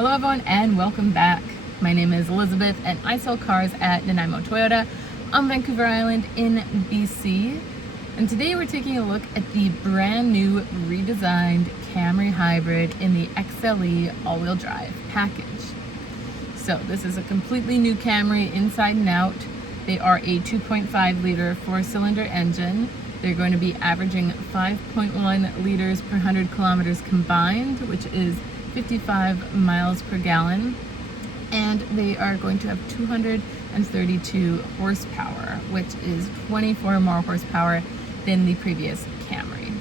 Hello everyone and welcome back. My name is Elizabeth and I sell cars at Nanaimo Toyota on Vancouver Island in BC. And today we're taking a look at the brand new redesigned Camry hybrid in the XLE all-wheel drive package. So this is a completely new Camry inside and out. They are a 2.5 liter 4-cylinder engine. They're going to be averaging 5.1 liters per 100 kilometers combined, which is 55 miles per gallon. And they are going to have 232 horsepower, which is 24 more horsepower than the previous Camry.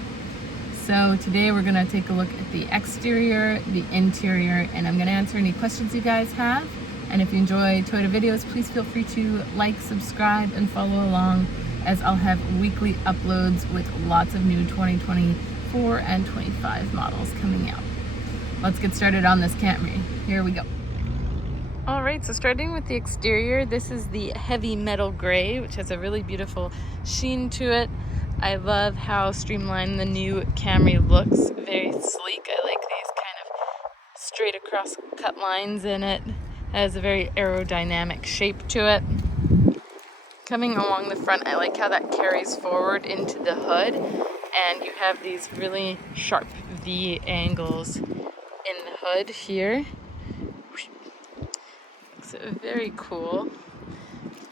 So today we're going to take a look at the exterior, the interior, and I'm going to answer any questions you guys have. And if you enjoy Toyota videos, please feel free to like, subscribe, and follow along, as I'll have weekly uploads with lots of new 2024 and 25 models coming out. Let's get started on this Camry. Here we go. All right, so starting with the exterior, this is the heavy metal gray, which has a really beautiful sheen to it. I love how streamlined the new Camry looks. Very sleek. I like these kind of straight across cut lines in it. It has a very aerodynamic shape to it. Coming along the front, I like how that carries forward into the hood, and you have these really sharp V angles in the hood here. Looks very cool.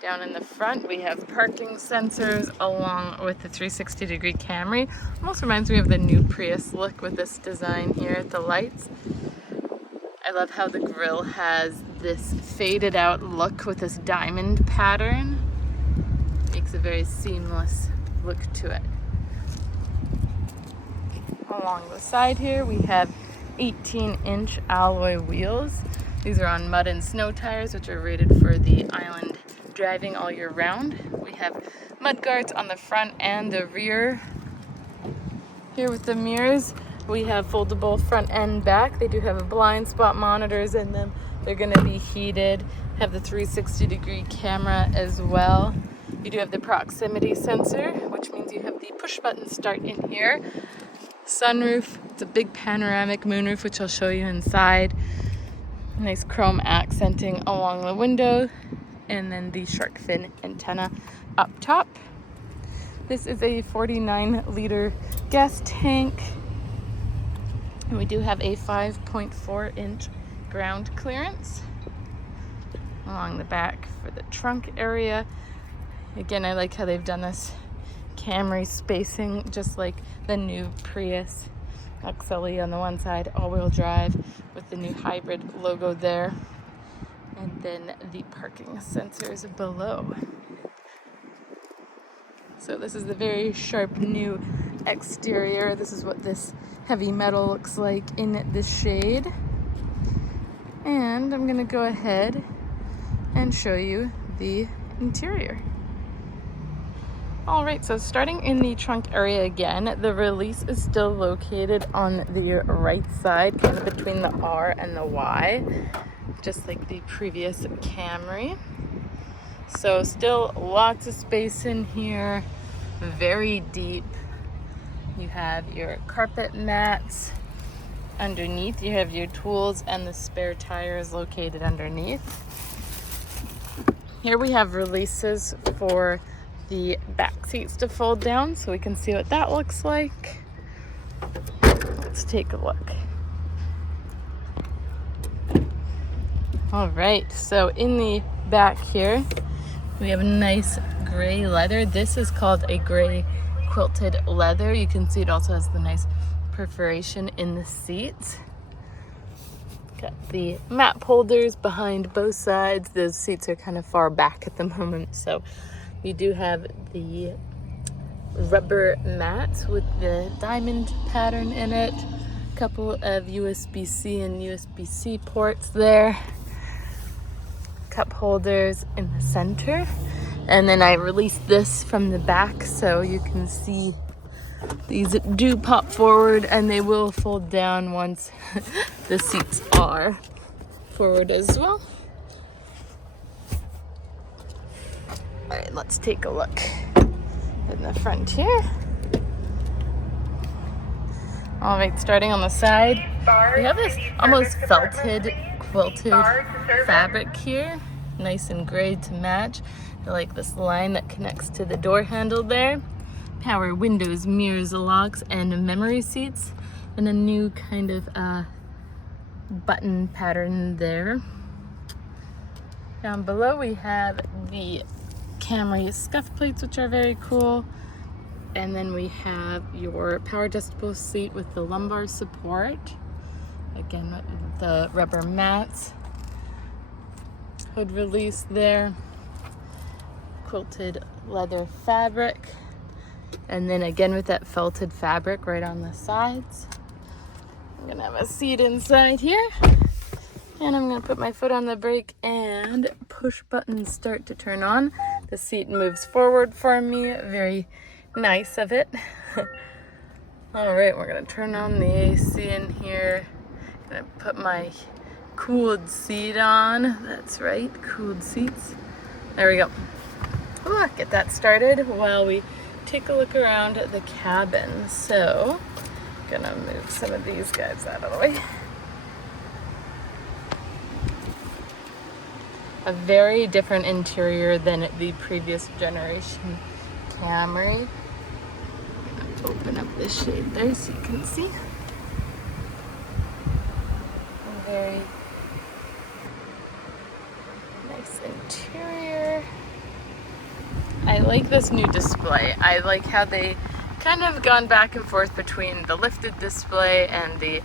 Down in the front, we have parking sensors along with the 360-degree Camry. Almost reminds me of the new Prius look with this design here at the lights. I love how the grille has this faded out look with this diamond pattern. Makes a very seamless look to it. Along the side here, we have 18-inch alloy wheels. These are on mud and snow tires, which are rated for the island driving all year round. We have mud guards on the front and the rear. Here with the mirrors, we have foldable front and back. They do have a blind spot monitors in them. They're going to be heated. Have the 360-degree camera as well. You do have the proximity sensor, which means you have the push button start in here. Sunroof, it's a big panoramic moonroof, which I'll show you inside. Nice chrome accenting along the window, and then the shark fin antenna up top. This is a 49-liter gas tank, and we do have a 5.4-inch ground clearance along the back for the trunk area. Again, I like how they've done this Camry spacing, just like the new Prius XLE on the one side, all-wheel drive with the new hybrid logo there, and then the parking sensors below. So this is the very sharp new exterior. This is what this heavy metal looks like in this shade. And I'm going to go ahead and show you the interior. All right, so starting in the trunk area again, the release is still located on the right side, kind of between the R and the Y, just like the previous Camry. So still lots of space in here, very deep. You have your carpet mats underneath. You have your tools and the spare tires located underneath. Here we have releases for the back seats to fold down, so we can see what that looks like. Let's take a look. All right, so in the back here, we have a nice gray leather. This is called a gray quilted leather. You can see it also has the nice perforation in the seats. Got the map holders behind both sides. Those seats are kind of far back at the moment, so we do have the rubber mats with the diamond pattern in it. A couple of USB-C and USB-C ports there. Cup holders in the center. And then I released this from the back so you can see these do pop forward, and they will fold down once the seats are forward as well. All right, let's take a look in the front here. All right, starting on the side, we have this almost felted quilted fabric here, nice and gray to match. I like this line that connects to the door handle there. Power windows, mirrors, locks, and memory seats, and a new kind of button pattern there. Down below we have the Camry scuff plates, which are very cool. And then we have your power adjustable seat with the lumbar support. Again, with the rubber mats. Hood release there. Quilted leather fabric. And then again with that felted fabric right on the sides. I'm gonna have a seat inside here. And I'm gonna put my foot on the brake and push button start to turn on. The seat moves forward for me, very nice of it. All right, we're gonna turn on the AC in here. Gonna put my cooled seat on. That's right, cooled seats. There we go. Ooh, get that started while we take a look around the cabin. So, gonna move some of these guys out of the way. A very different interior than the previous generation Camry. I'm gonna open up this shade there so you can see. Very nice interior. I like this new display. I like how they kind of gone back and forth between the lifted display and the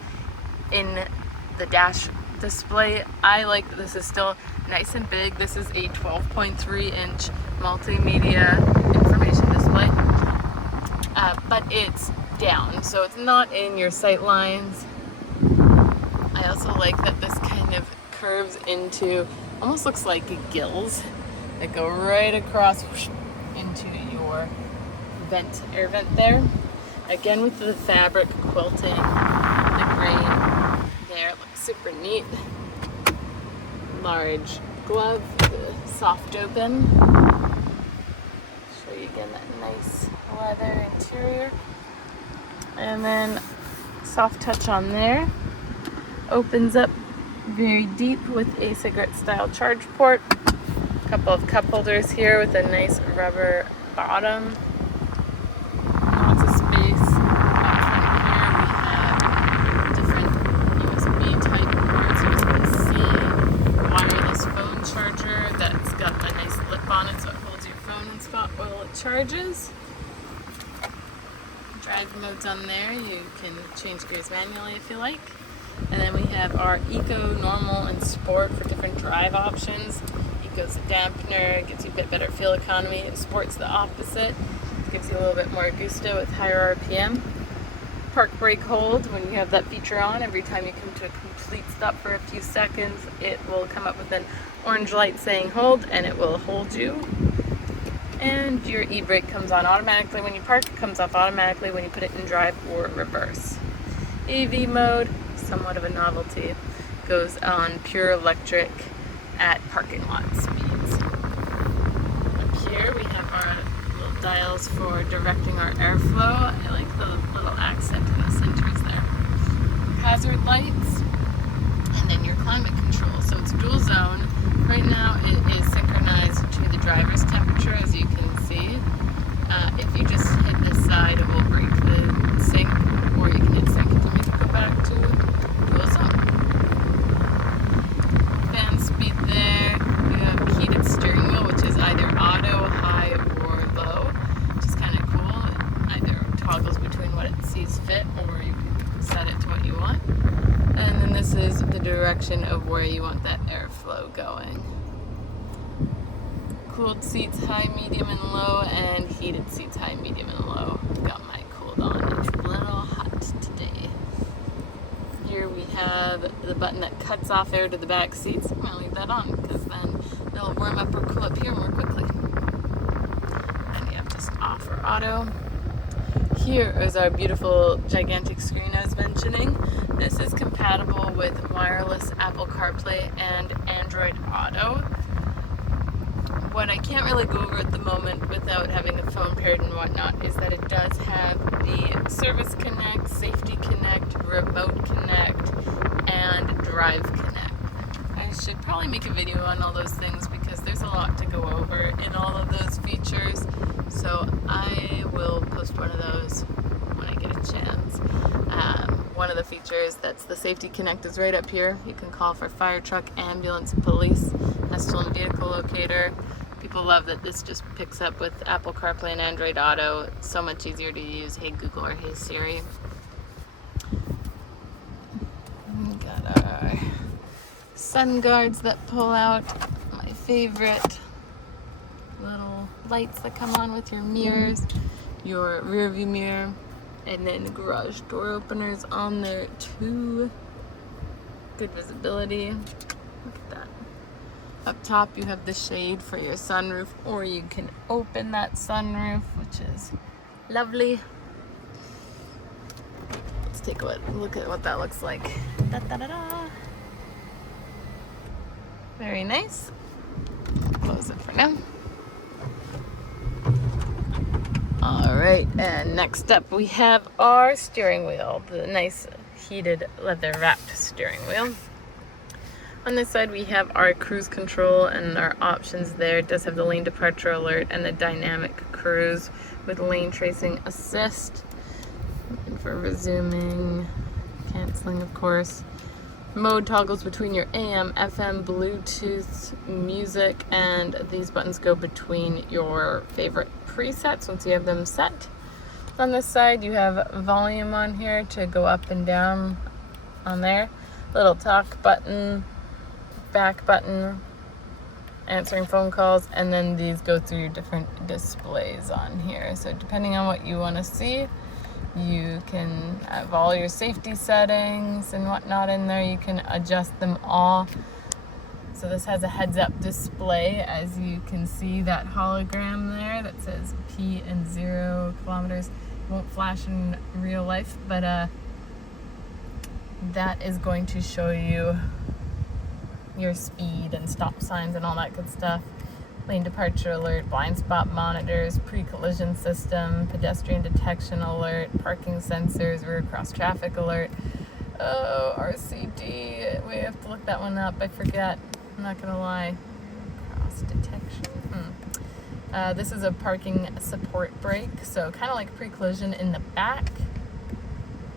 in the dash display. I like that this is still nice and big. This is a 12.3-inch multimedia information display, but it's down, so it's not in your sight lines. I also like that this kind of curves into, almost looks like gills that go right across into your air vent there. Again with the fabric quilting, the grain there, it looks super neat. Large glove, the soft open. Show you again that nice leather interior. And then soft touch on there. Opens up very deep with a cigarette style charge port. A couple of cup holders here with a nice rubber bottom. Lots of space. Up front here we have different USB type ports. As you can see, wireless phone charger that's got a nice lip on it so it holds your phone in spot while it charges. Drive modes on there. You can change gears manually if you like. And then we have our Eco, Normal, and Sport for different drive options. Eco's a dampener, gives you a bit better fuel economy. Sport's the opposite, gives you a little bit more gusto with higher RPM. Park brake hold, when you have that feature on, every time you come to a complete stop for a few seconds, it will come up with an orange light saying hold, and it will hold you. And your e-brake comes on automatically when you park, it comes off automatically when you put it in drive or reverse. AV mode, somewhat of a novelty, goes on pure electric at parking lot speeds. Up here we have our little dials for directing our airflow. I like the little accent in the centers there. Hazard lights, and then your climate control. So it's dual zone. Right now it is synchronized to the driver's temperature, as you can see. If you just hit this side, it will break the sync, or you can hit sync to make it go back to dual zone. Fan speed there. You have heated steering wheel, which is either auto, high, or low, which is kind of cool. It either toggles between what it sees fit, or you can set it to what you want. And then this is the direction of where you want that airflow going. Cooled seats high, medium, and low, and heated seats high, medium, and low. Got mine cooled on. It's a little hot today. Here we have the button that cuts off air to the back seats. I'm going to leave that on because then it'll warm up or cool up here more quickly. And you have just off or auto. Here is our beautiful gigantic screen I was mentioning. This is compatible with wireless Apple CarPlay and Android Auto. What I can't really go over at the moment without having the phone paired and whatnot is that it does have the Service Connect, Safety Connect, Remote Connect, and Drive Connect. should probably make a video on all those things because there's a lot to go over in all of those features. So I will post one of those when I get a chance. One of the features that's the Safety Connect is right up here. You can call for fire truck, ambulance, police, has stolen vehicle locator. People love that this just picks up with Apple CarPlay and Android Auto. It's so much easier to use Hey Google or Hey Siri. We got our sun guards that pull out. My favorite little lights that come on with your mirrors, your rear view mirror, and then the garage door openers on there too. Good visibility. Look at that. Up top you have the shade for your sunroof, or you can open that sunroof, which is lovely. Let's take a look at what that looks like. Da, da, da, da. Very nice. Close it for now. All right, and next up we have our steering wheel, the nice heated leather wrapped steering wheel. On this side we have our cruise control and our options there. It does have the lane departure alert and the dynamic cruise with lane tracing assist. And for resuming, canceling of course. Mode toggles between your AM, FM, Bluetooth, music, and these buttons go between your favorite presets once you have them set. On this side you have volume on here to go up and down on there. Little talk button, back button, answering phone calls, and then these go through different displays on here. So depending on what you want to see, you can have all your safety settings and whatnot in there. You can adjust them all. So this has a heads-up display, as you can see that hologram there that says P and 0 kilometers. It won't flash in real life, but that is going to show you your speed and stop signs and all that good stuff. Lane departure alert, blind spot monitors, pre-collision system, pedestrian detection alert, parking sensors, rear cross traffic alert. Oh, RCD, we have to look that one up, I forget, I'm not gonna lie. Cross detection. This is a parking support brake, so kind of like pre-collision in the back.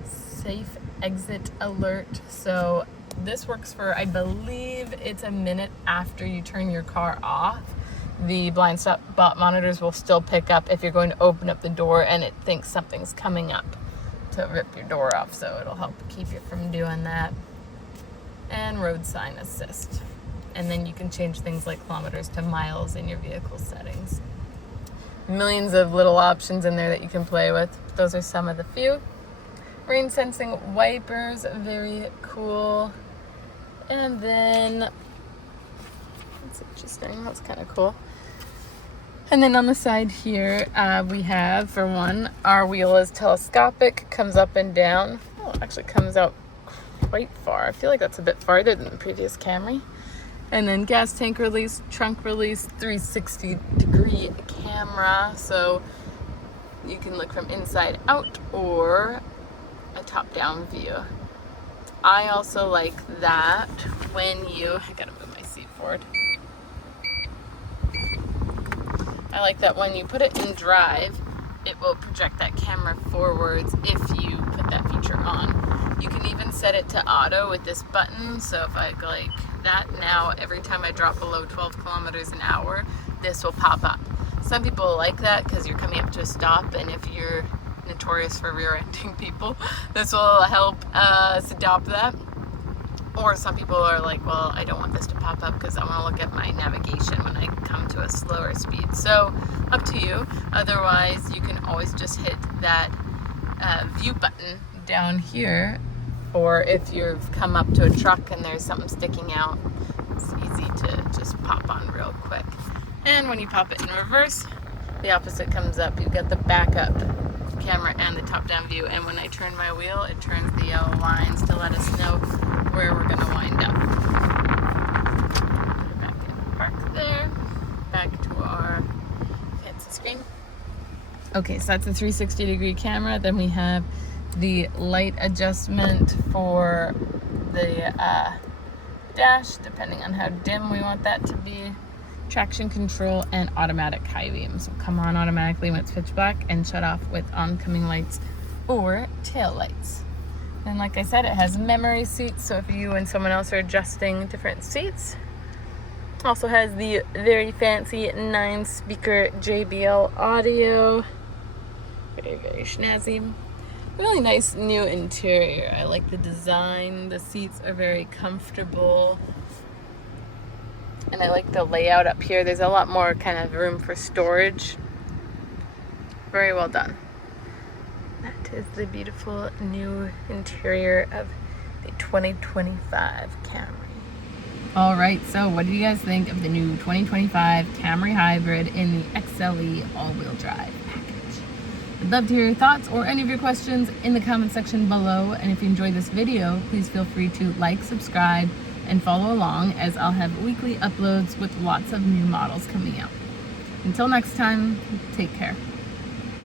Safe exit alert, so this works for, I believe it's a minute after you turn your car off. The blind spot monitors will still pick up if you're going to open up the door and it thinks something's coming up to rip your door off, so it'll help keep you from doing that. And road sign assist. And then you can change things like kilometers to miles in your vehicle settings. Millions of little options in there that you can play with. Those are some of the few. Rain sensing wipers, very cool. And then, that's interesting, that's kind of cool. And then on the side here, we have, for one, our wheel is telescopic, comes up and down. Oh, it actually comes out quite far. I feel like that's a bit farther than the previous Camry. And then gas tank release, trunk release, 360-degree camera, so you can look from inside out or a top-down view. I also like that when you, I gotta move my seat forward. I like that when you put it in drive, it will project that camera forwards if you put that feature on. You can even set it to auto with this button, so if I go like that, now every time I drop below 12 kilometers an hour, this will pop up. Some people like that because you're coming up to a stop, and if you're notorious for rear-ending people, this will help stop that. Or some people are like, well, I don't want this to pop up because I want to look at my navigation when I come to a slower speed. So up to you. Otherwise, you can always just hit that view button down here, or if you've come up to a truck and there's something sticking out, it's easy to just pop on real quick. And when you pop it in reverse, the opposite comes up. You've got the backup camera and the top-down view, and when I turn my wheel, it turns the yellow lines to let us know where we're going to wind up. Put it back in park there. Back to our fancy screen. Okay, so that's a 360-degree camera. Then we have the light adjustment for the dash, depending on how dim we want that to be, traction control, and automatic high beams will come on automatically when it's pitch black and shut off with oncoming lights or tail lights. And like I said, it has memory seats, so if you and someone else are adjusting different seats. Also has the very fancy 9-speaker JBL audio. Very, very snazzy. Really nice new interior. I like the design. The seats are very comfortable. And I like the layout up here. There's a lot more kind of room for storage. Very well done. That is the beautiful new interior of the 2025 Camry. All right, so what do you guys think of the new 2025 Camry Hybrid in the XLE all-wheel drive package? I'd love to hear your thoughts or any of your questions in the comment section below. And if you enjoyed this video, please feel free to like, subscribe, and follow along, as I'll have weekly uploads with lots of new models coming out. Until next time, take care.